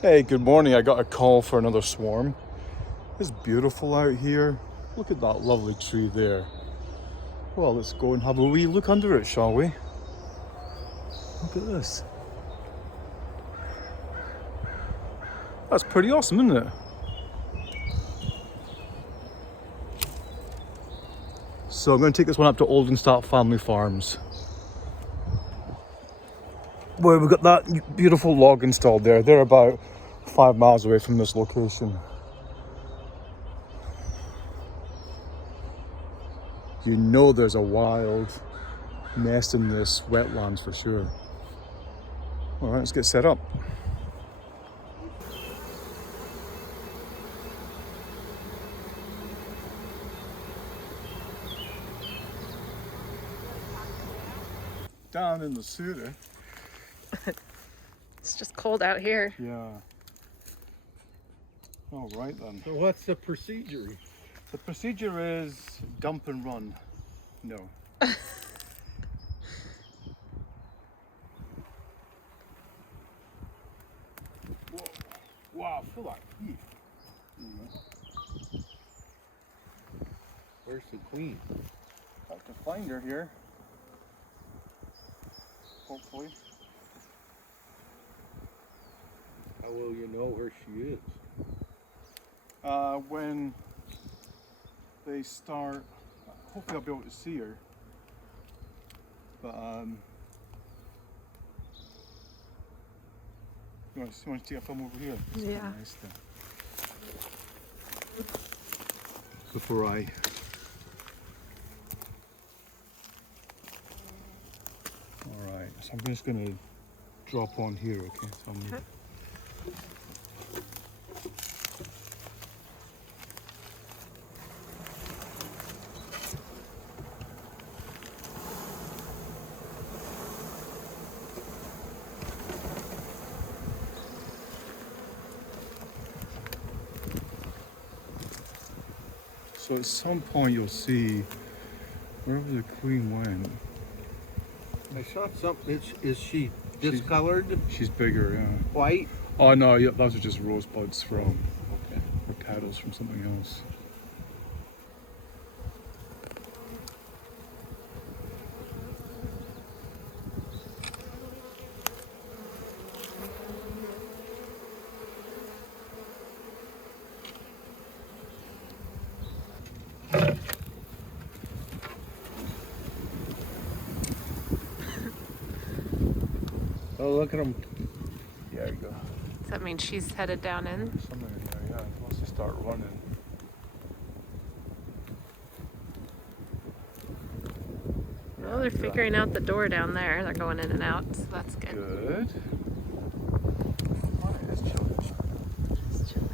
Hey, good morning. I got a call for another swarm. It's beautiful out here. Look at that lovely tree there. Well, let's go and have a wee look under it, shall we? Look at this. That's pretty awesome, isn't it? So I'm going to take this one up to Oldenstadt Family Farms, where we've got that beautiful log installed there. They're about 5 miles away from this location. You know there's a wild nest in this wetlands for sure. All right, let's get set up. Down in the sewer. It's just cold out here. Yeah. All right then. So what's the procedure? The procedure is dump and run. No. Whoa. Wow, I feel like heat. Where's the queen? Have to find her here. Hopefully. How will you know where she is? When they start, hopefully I'll be able to see her. But you want to take a film over here? It's Yeah. quite nice there. Before I... All right, so I'm just going to drop on here, okay? So Okay. So at some point you'll see wherever the queen went. I saw something. Is she discolored? She's bigger, yeah. White? Oh no, yeah, those are just rosebuds from, Okay. or petals from something else. Oh, look at them. There you go. Does that mean she's headed down in? Something in there, yeah. Once they start running. Well, they're figuring out the door down there. They're going in and out, so that's good. Good. Alright, it's chilly. Just chilling.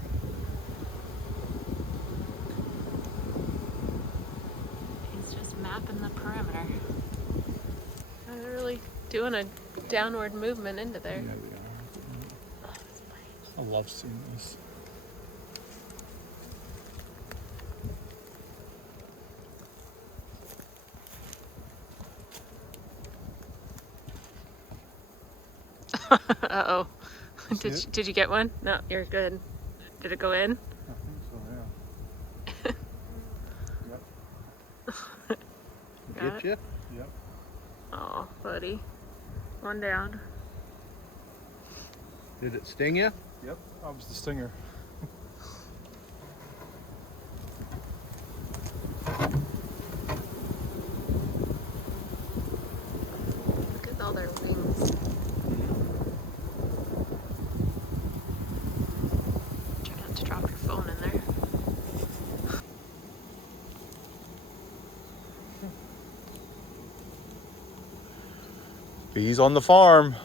He's just mapping the perimeter. They're really doing a downward movement into there. Yeah, they are. Oh, that's pretty. I love seeing this. Uh-oh. See it? Did you get one? No, you're good. Did it go in? I think so, yeah. Yep. Got Get you? Yep. Oh, buddy. One down. Did it sting you? Yep. That was the stinger. Look at all their wings. Try not to drop your phone in there. Bees on the farm.